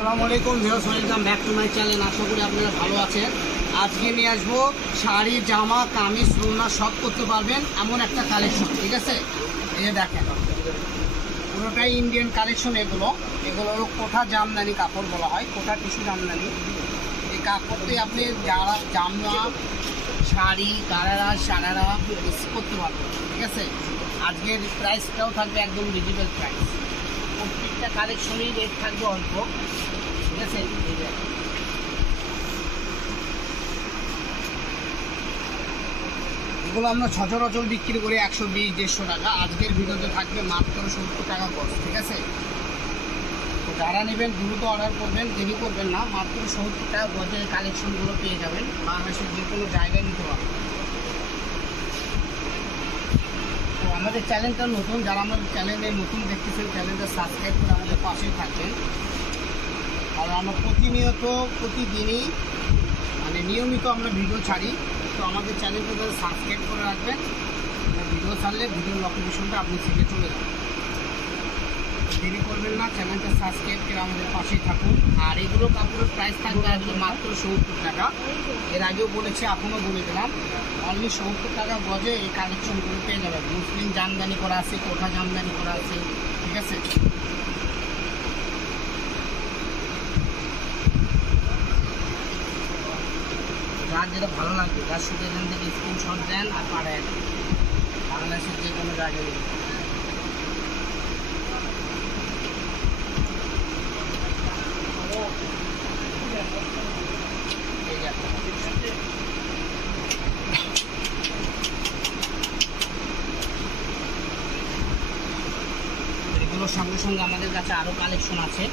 আসসালামু আলাইকুম viewers, welcome back to my channel. আশা করি আপনারা ভালো আছেন। আজকে নিয়ে আসবো শাড়ি, জামা, কামিজ, রুনা সব করতে পারবেন এমন একটা কালেকশন। ঠিক আছে, এই যে দেখেন পুরোটাই ইন্ডিয়ান কালেকশন। এগুলো হলো কোঠা জামদানি কাপড় বলা হয়, কোঠা টিস্যু জামদানি। এই কাপড়টি আপনি যারা জামা, শাড়ি, সারারা ইউজ করতে পারবেন। ঠিক আছে, আজকের প্রাইসটাও থাকবে একদম রিজনেবল প্রাইস। প্রত্যেকটা কালেকশনই রেট থাকবে অল্প। ঠিক আছে, এগুলো আমরা সচরাচর বিক্রি করি 120-150 টাকা। আজকের ভিডিওতে থাকবে মাত্র 70 টাকা গজ। ঠিক আছে, তো যারা নেবেন দ্রুত অর্ডার করবেন, দেরি করবেন না। মাত্র 70 টাকা গজের কালেকশনগুলো পেয়ে যাবেন। বাংলাদেশের যে কোনো জায়গায় নিতে পারবেন। তো আমাদের চ্যানেলটা নতুন, যারা আমাদের চ্যানেলে নতুন দেখতেছেন চ্যানেলটা সাবস্ক্রাইব করে আমাদের পাশেই থাকবেন। আর আমরা প্রতিদিনই নিয়মিত আমরা ভিডিও ছাড়ি। তো আমাদের চ্যানেলটা সাবস্ক্রাইব করে রাখবেন। ভিডিও ছাড়লে ভিডিওর নোটিফিকেশনটা আপনি থেকে চলে যাবেন। দেরি করবেন না, চ্যানেলটা সাবস্ক্রাইব করে আমাদের পাশেই থাকুন। আর এগুলো কাপড়ের প্রাইস থাকবে আজকে মাত্র 70 টাকা। এর আগেও বলেছি, এখনও বলে দিলাম, অনলি 70 টাকা গজে এই কালেকশনগুলো পেয়ে যাবেন। মুসলিম জামদানি করা আছে, কোঠা জামদানি করা আছে। ঠিক আছে, যার যেটা ভালো লাগবে তার শুধু এখান থেকে স্ক্রিনশট দেন আর পাঠায় দেন। বাংলাদেশের যে কোনো জায়গায় এগুলোর সঙ্গে সঙ্গে আমাদের কাছে আরও কালেকশন আছে,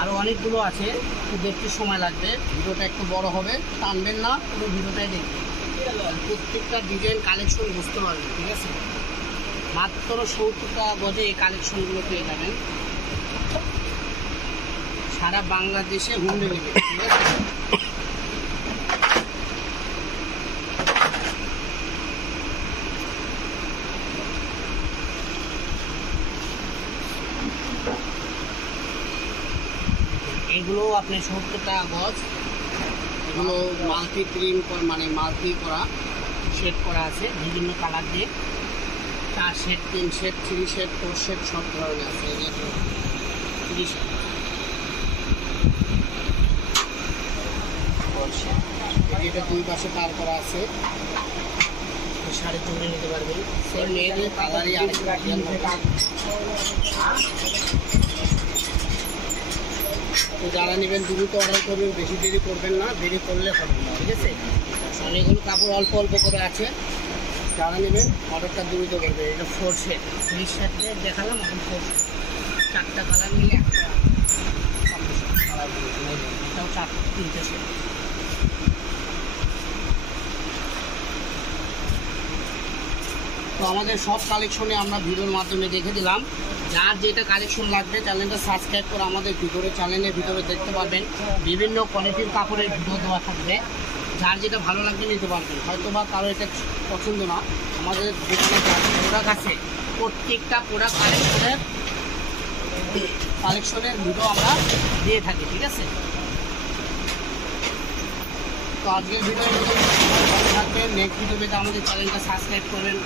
আরও অনেকগুলো আছে। একটু দেখতে সময় লাগবে, ভিডিওটা একটু বড় হবে, টানবেন না, পুরো ভিডিওটাই দেখবেন। প্রত্যেকটা ডিজাইন কালেকশন বুঝতে পারবেন। ঠিক আছে, মাত্র 70 টাকা গজে এই কালেকশনগুলো পেয়ে যাবেন সারা বাংলাদেশে হোম ডেলিভারি। ঠিক আছে, এগুলো আপনি 70 টাকা গজ। এগুলো মাল্টি প্রিন্ট মাল্টি করা শেড করা আছে বিভিন্ন কালার দিয়ে। 4 শেড, 3 শেড, 3 শেড, 4 শেড সব ধরনের আছে। 30 এটা 2 পাশে পার করা আছে। 4.5 নিতে পারবেন। সেম মেয়েদের কালারই আরেকটা। তো যারা নেবেন দ্রুত অর্ডার করবেন, বেশি দেরি করবেন না, দেরি করলে হবে না। ঠিক আছে, এগুলো কাপড় অল্প অল্প করে আছে। যারা নেবেন অর্ডারটা দ্রুত করবেন। এটা 4 শেড, 3 শেড দেখালাম, এখন 4 শেড। 4টা কালার মিলে একটা কালার। এটাও 3টে শেড। তো আমাদের সব কালেকশনে আমরা ভিডিওর মাধ্যমে দেখে দিলাম। যার যেটা কালেকশন লাগবে চ্যানেলটা সাবস্ক্রাইব করে আমাদের চ্যানেলের ভিতরে দেখতে পারবেন। বিভিন্ন কোয়ালিটির কাপড়ের ভিডিও দেওয়া থাকবে। যার যেটা ভালো লাগবে নিতে পারবেন। হয়তো বা কারো এটা পছন্দ না, আমাদের যেখানে প্রোডাক্ট আছে প্রত্যেকটা প্রোডাক্ট কালেকশনের ভিডিও আমরা দিয়ে থাকি। ঠিক আছে, তো আজকের ভিডিও ভালো থাকবেন। নেক্সট ভিডিও পেতে আমাদের চ্যানেলটা সাবস্ক্রাইব করবেন।